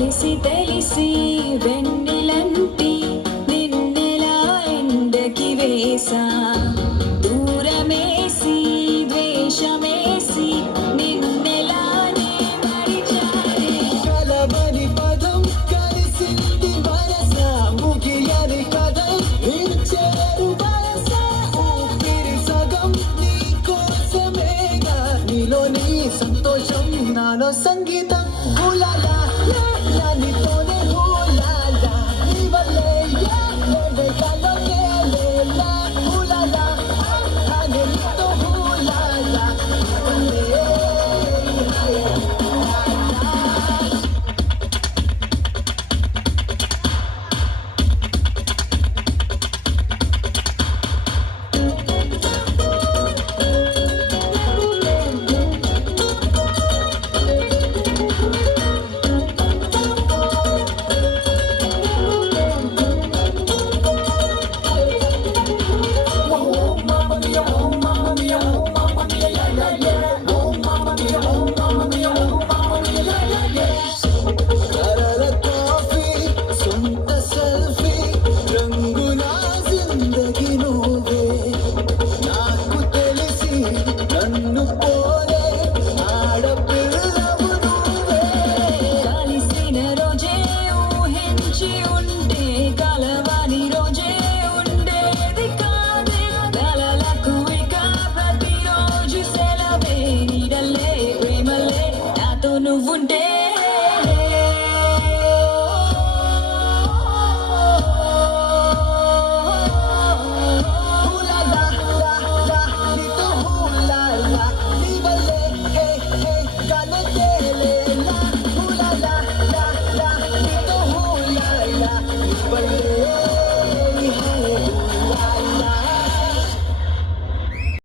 తెలిసి తెలిసి వెన్నెలంటి నిన్నెలా ఎండకి వేసా దూరమేసి ద్వేషమేసి నిన్నెలానే మరిచానే కలవని పదం కలిసింది వరస ముగియని కథం విడిచేరు వరస ఊపిరి సగం నీ కోసమేగా నీలోని సంతోషం నాలో సంగీతం హులాలా నీతోనే హులాలా నీ వల్లే వేగాలో నేలేలా హులాలా నీతో హులాలా కరల కాఫీ సొంత సెల్ఫీ రంగు నా జిందగీ నువ్వే నాకు తెలిసి నన్ను పోలే ఆడపిల్లవు నువ్వే కలిసిన రోజే ఊహించి ఉంటే కలవని రోజే ఉండేది కాదే కలలకు ఇక ప్రతిరోజు సెలవే నీడల్లే ప్రేమలే నాతో నువ్వుంటే